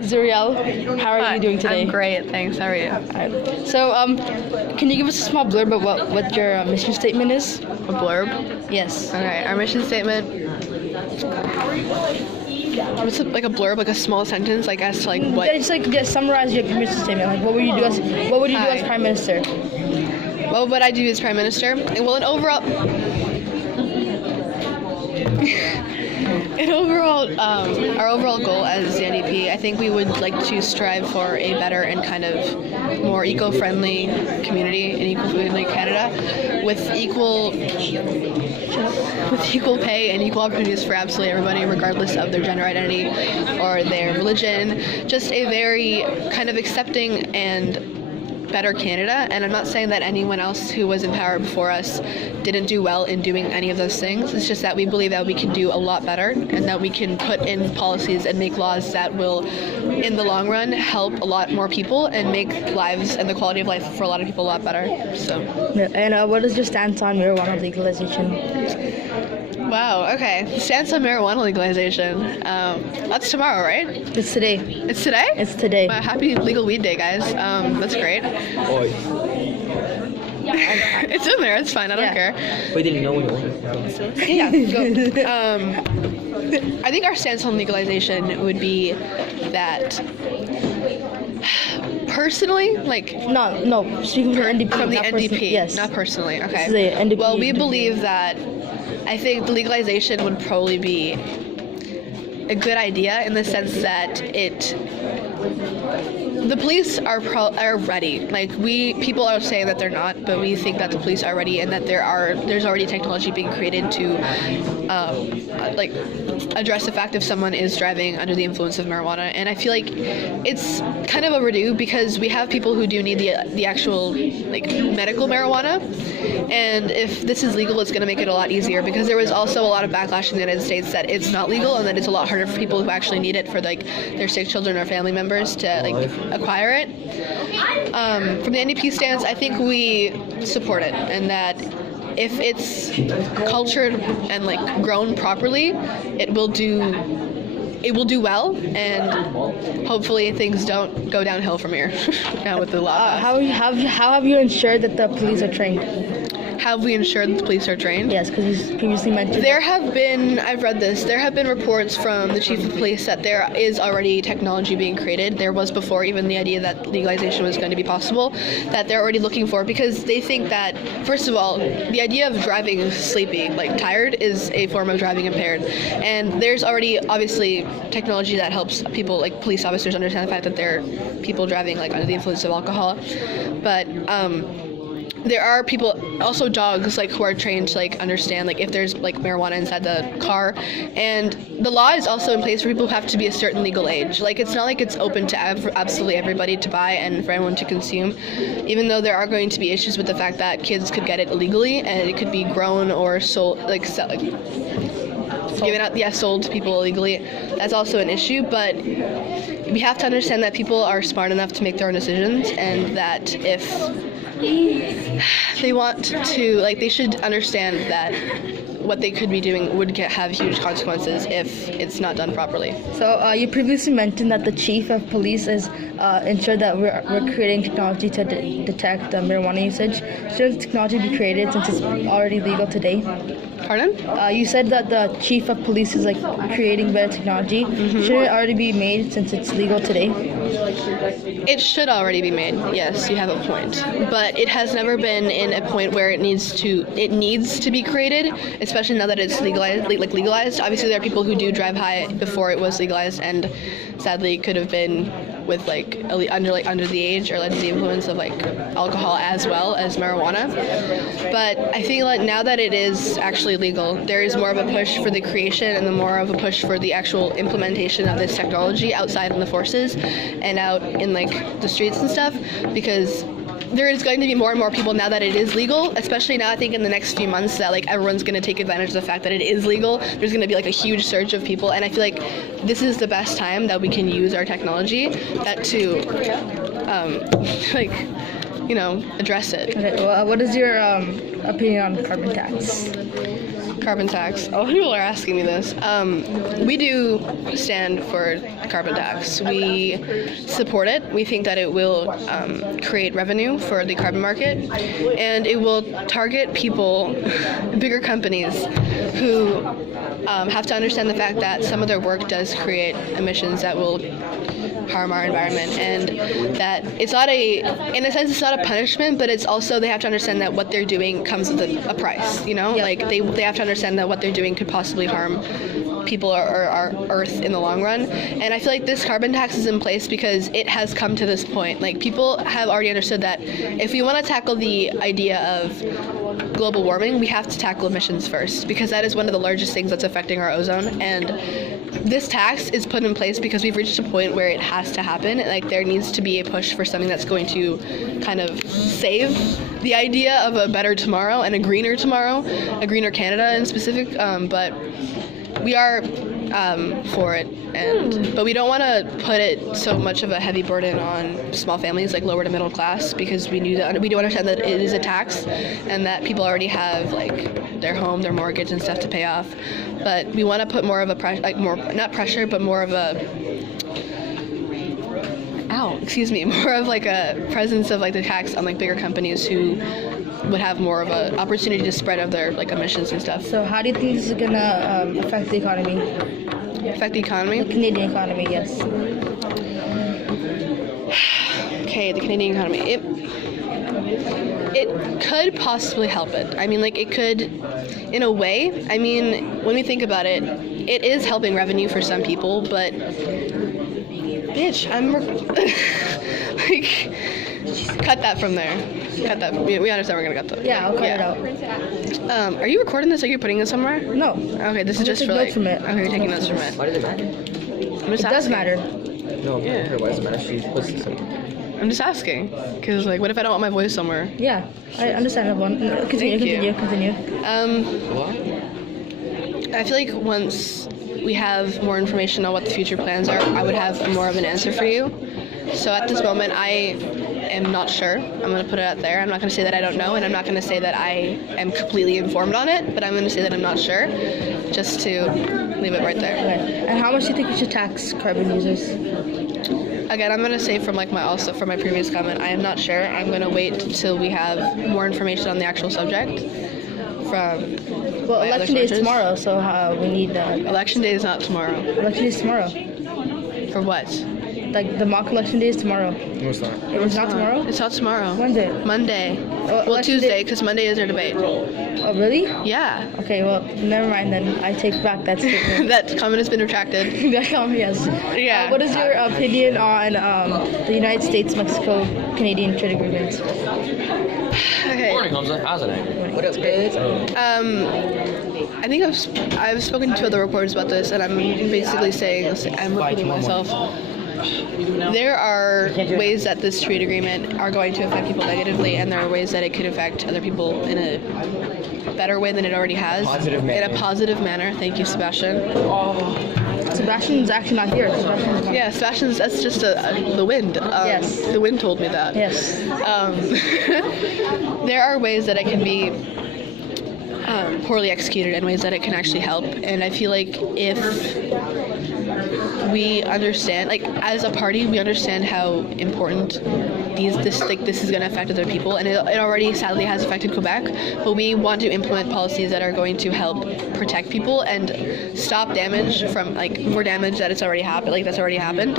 Zuriel, how are you doing today? I'm great, thanks. How are you? Alright. So, can you give us a small blurb about what your mission statement is? A blurb? Yes. Okay, our mission statement. What's it, like a blurb, like a small sentence, like as to like what? Yeah, just summarize your mission statement. Like, what would you do as Prime Minister? What would I do as Prime Minister? Well, our overall goal as the NDP, I think we would like to strive for a better and kind of more eco-friendly community and eco-friendly Canada with equal pay and equal opportunities for absolutely everybody, regardless of their gender identity or their religion. Just a very kind of accepting and better Canada, and I'm not saying that anyone else who was in power before us didn't do well in doing any of those things. It's just that we believe that we can do a lot better and that we can put in policies and make laws that will, in the long run, help a lot more people and make lives and the quality of life for a lot of people a lot better. So. Yeah, and what is your stance on marijuana legalization? Wow, okay. Stance on marijuana legalization. That's tomorrow, right? It's today. It's today? It's today. Wow, happy Legal Weed Day, guys. That's great. It's in there, it's fine, I don't care. We didn't know it. Yeah, go. I think our stance on legalization would be that personally, like no, speaking for NDP, from the NDP, yes, not personally. Okay. This is the NDP. Well, we believe that I think the legalization would probably be a good idea in the sense that the police are ready. Like people are saying that they're not, but we think that the police are ready and that there's already technology being created to like address the fact if someone is driving under the influence of marijuana. And I feel like it's kind of overdue because we have people who do need the actual like medical marijuana, and if this is legal, it's going to make it a lot easier because there was also a lot of backlash in the United States that it's not legal and that it's a lot harder for people who actually need it for like their sick children or family members to like acquire it. From the NDP stance, I think we support it, and that if it's cultured and like grown properly, it will do well, and hopefully things don't go downhill from here. Now with the law. How have you ensured that the police are trained? Have we ensured that the police are trained? Yes, because you previously mentioned. I've read this, there have been reports from the chief of police that there is already technology being created. There was before even the idea that legalization was going to be possible, that they're already looking for, because they think that, first of all, the idea of driving sleepy, like tired, is a form of driving impaired. And there's already, obviously, technology that helps people, like police officers, understand the fact that they're people driving like under the influence of alcohol. But, there are people, also dogs, like who are trained to like understand like if there's like marijuana inside the car, and the law is also in place for people who have to be a certain legal age. Like it's not like it's open to absolutely everybody to buy and for everyone to consume, even though there are going to be issues with the fact that kids could get it illegally and it could be grown or sold sold to people illegally. That's also an issue, but we have to understand that people are smart enough to make their own decisions, and that if they want to, like, they should understand that what they could be doing would have huge consequences if it's not done properly. So you previously mentioned that the chief of police is ensured that we're creating technology to detect marijuana usage. Should technology be created since it's already legal today? Pardon? You said that the chief of police is like creating better technology. Mm-hmm. Should it already be made since it's legal today? It should already be made. Yes, you have a point. But it has never been in a point where it needs to be created, especially now that it's legalized. Obviously, there are people who do drive high before it was legalized, and sadly could have been with like under the age or under the influence of like alcohol as well as marijuana. But I think like now that it is actually legal, there is more of a push for the creation and more of a push for the actual implementation of this technology outside in the forces and out in like the streets and stuff, because there is going to be more and more people now that it is legal, especially now I think in the next few months that like everyone's going to take advantage of the fact that it is legal. There's going to be like a huge surge of people, and I feel like this is the best time that we can use our technology to address it. Okay, well, what is your opinion on carbon tax? Carbon tax. A lot of people are asking me this. We do stand for carbon tax. We support it. We think that it will create revenue for the carbon market, and it will target people, bigger companies, who have to understand the fact that some of their work does create emissions that will harm our environment, and that it's not in a sense, it's not a punishment, but it's also, they have to understand that what they're doing comes with a price, you know? Yep. Like, they have to understand that what they're doing could possibly harm people or our earth in the long run. And I feel like this carbon tax is in place because it has come to this point. Like, people have already understood that if we want to tackle the idea of global warming, we have to tackle emissions first, because that is one of the largest things that's affecting our ozone. And this tax is put in place because we've reached a point where it has to happen. Like, there needs to be a push for something that's going to kind of save the idea of a better tomorrow and a greener tomorrow, a greener Canada in specific. But we are for it, but we don't want to put it so much of a heavy burden on small families, like lower to middle class, because we do understand that it is a tax and that people already have like their home, their mortgage and stuff to pay off. But we want to put more of a not pressure, but more of more of like a presence of like the tax on like bigger companies who would have more of an opportunity to spread of their like emissions and stuff. So how do you think this is gonna affect the economy? Affect the economy? The Canadian economy, yes. Okay, the Canadian economy. It could possibly help it. I mean, like, it could, in a way. I mean, when we think about it, it is helping revenue for some people, but bitch, like, cut that from there. Cut that. We understand we're gonna cut that. Yeah, I'll cut it out. Are you recording this? Are you putting this somewhere? No. Okay, this is just for like. From it. Okay, you're taking notes from it. Why does it matter? I'm just It does asking. matter. No, Yeah. why does it matter? She puts this in. I'm just asking, because like, what if I don't want my voice somewhere? Yeah, I understand that one. Thank you. Continue. What? I feel like once we have more information on what the future plans are, I would have more of an answer for you. So at this moment, I am not sure. I'm going to put it out there. I'm not going to say that I don't know, and I'm not going to say that I am completely informed on it, but I'm going to say that I'm not sure, just to leave it right there. Okay. And how much do you think we should tax carbon users? Again, I'm going to say from my previous comment, I am not sure. I'm going to wait till we have more information on the actual subject from Well, my other election day is sources. tomorrow, so we need Election day is not tomorrow. election day is tomorrow. For what? Like the mock election day is tomorrow. No, it's not. It was not tomorrow. It's not tomorrow. Monday. Monday. Well, election Tuesday, day- because Monday is our debate. Oh, really? Yeah. Okay, well, never mind then. I take back that statement. That comment has been retracted. Yes. Yeah. What is your opinion on the United States-Mexico-Canadian trade agreement? Okay. Morning, Hamza. How's it? What up, kids? I think I've spoken to other reporters about this, and I'm basically saying, I'm repeating myself. There are ways that this trade agreement are going to affect people negatively, and there are ways that it could affect other people in a better way than it already has. Positive manner. In a positive manner. Thank you, Sebastian. Sebastian's actually not here. Sebastian's not. Yeah, Sebastian's, that's just the wind. Yes. The wind told me that. Yes. There are ways that it can be poorly executed and ways that it can actually help. And I feel like if we understand, like, as a party, we understand how important this is going to affect other people, and it already sadly has affected Quebec, but we want to implement policies that are going to help protect people and stop damage from, like, more damage that it's already happened, like that's already happened.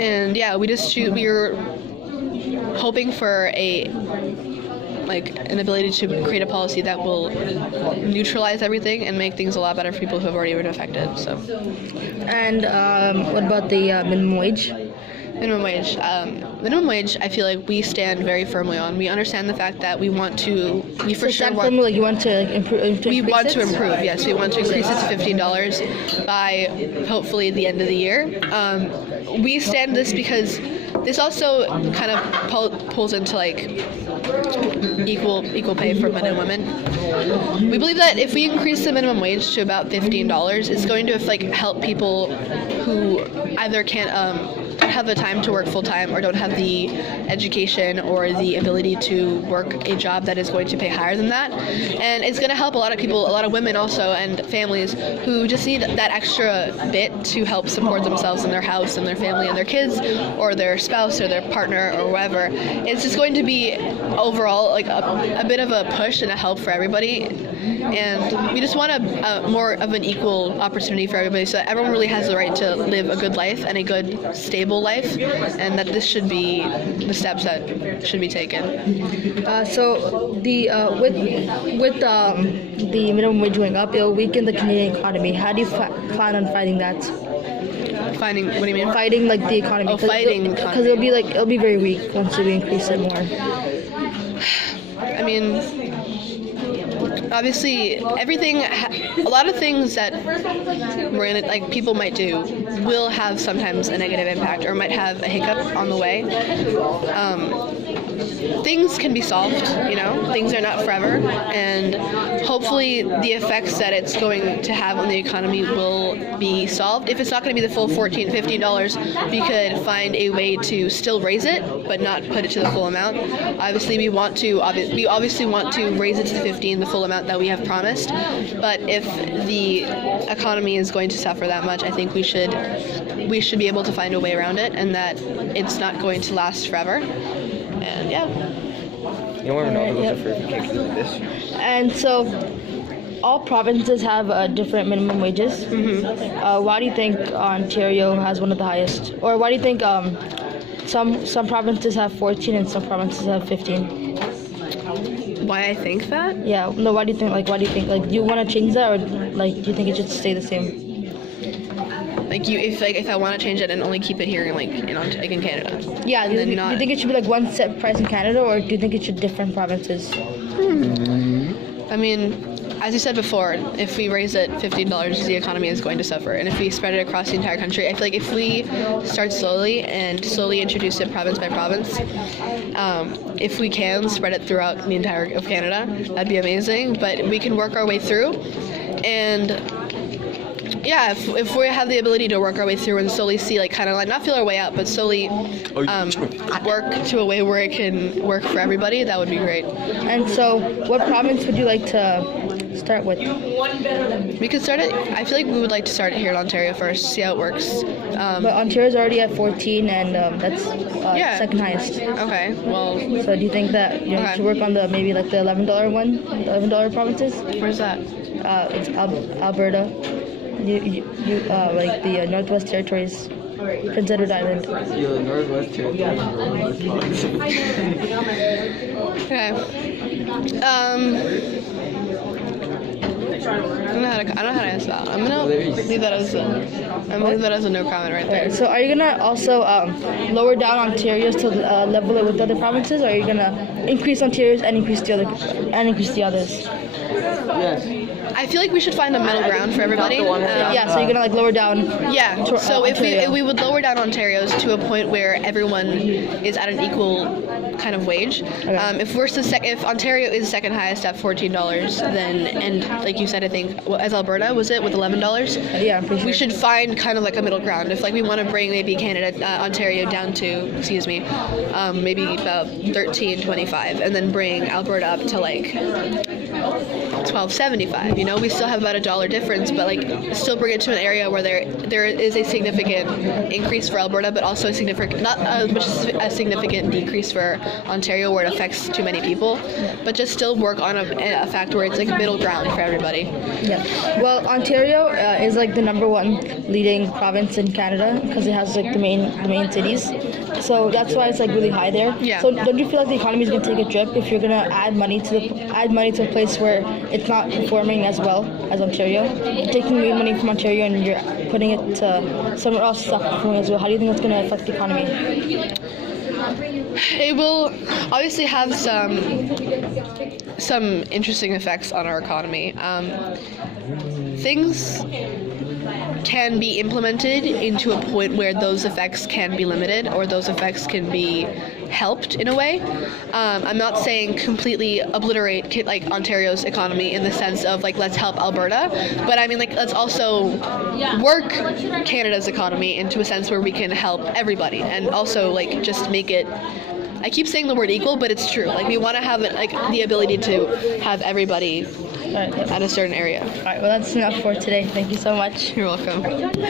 And yeah, we're hoping for an ability to create a policy that will neutralize everything and make things a lot better for people who have already been affected. So, And what about the minimum wage? minimum wage. Minimum wage, I feel like we stand very firmly on. We understand the fact that we want to. We for So sure that want. formula, you want to improve? We want to improve. Yes, we want to increase it to $15 by hopefully the end of the year. We stand this because this also kind of pulls into like equal pay for men and women. We believe that if we increase the minimum wage to about $15, it's going to like help people who either can't don't have the time to work full time or don't have the education or the ability to work a job that is going to pay higher than that. And it's going to help a lot of people, a lot of women also, and families who just need that extra bit to help support themselves and their house and their family and their kids or their spouse or their partner or whatever. It's just going to be overall like a bit of a push and a help for everybody. And we just want a more of an equal opportunity for everybody, so that everyone really has the right to live a good life and a good, stable life, and that this should be the steps that should be taken. So the with the minimum wage going up, it'll weaken the Canadian economy. How do you plan on fighting that? Finding, what do you mean? Fighting like the economy. Oh, fighting the because it'll be very weak once we increase it more. I mean, obviously, a lot of things that like people might do will have sometimes a negative impact or might have a hiccup on the way. Things can be solved, things are not forever, and hopefully the effects that it's going to have on the economy will be solved. If it's not going to be the full $14, $15, we could find a way to still raise it, but not put it to the full amount. Obviously, we obviously want to raise it to the 15, the full amount that we have promised, but if the economy is going to suffer that much, I think we should be able to find a way around it, and that it's not going to last forever. And yeah. You want to know those are this? And so, all provinces have different minimum wages. Mm-hmm. Why do you think Ontario has one of the highest? Or why do you think some provinces have 14 and some provinces have 15? Why I think that? Yeah. No. Why do you think? Do you want to change that, or do you think it should stay the same? If I want to change it and only keep it here in Canada. Yeah. Do you think it should be like one set price in Canada, or do you think it should different provinces? I mean, as you said before, if we raise it $15, the economy is going to suffer. And if we spread it across the entire country, I feel like if we start slowly introduce it province by province, if we can spread it throughout the entire of Canada, that'd be amazing. But we can work our way through, and yeah, if we have the ability to work our way through and slowly see, not feel our way out, but slowly work to a way where it can work for everybody, that would be great. And so, what province would you like to start with? We could start it. I feel like we would like to start it here in Ontario first, see how it works. But Ontario's already at 14, and that's second highest. Okay. Well. So do you think that you should work on the $11 one, the $11 provinces? Where's that? It's Alberta. The Northwest Territories, Prince Edward Island. Yeah, Northwest Territories. Okay. I don't know how to answer that. I'm gonna leave that as a no comment right there. So are you gonna also lower down Ontario's to level it with other provinces, or are you gonna increase Ontario's and increase the others? Yes. I feel like we should find a middle ground for everybody. So you're gonna lower down. Yeah. So if we would lower down Ontario's to a point where everyone is at an equal kind of wage. Okay. If Ontario is second highest at $14, then, and like you said, I think as Alberta was it with $11. Yeah, I'm pretty sure. We should find kind of like a middle ground. If we want to bring maybe Ontario down to maybe about $13.25, and then bring Alberta up to $12.75. We still have about $1 difference, but still bring it to an area where there is a significant increase for Alberta, but also a significant decrease for Ontario, where it affects too many people. But just still work on a fact where it's a middle ground for everybody. Yeah. Well, Ontario is the #1 leading province in Canada because it has the main cities. So that's why it's really high there. Yeah. So don't you feel like the economy is going to take a dip if you're going to add money to a place where it's not performing as well as Ontario? You're taking money from Ontario and you're putting it to somewhere else that's not performing as well. How do you think that's going to affect the economy? It will obviously have some interesting effects on our economy. Things can be implemented into a point where those effects can be limited or those effects can be helped in a way. I'm not saying completely obliterate like Ontario's economy in the sense of like let's help Alberta, but I mean like let's also work Canada's economy into a sense where we can help everybody and also like just make it. I keep saying the word equal, but it's true. Like we want to have like the ability to have everybody All right. at a certain area. All right. Well, that's enough for today. Thank you so much. You're welcome.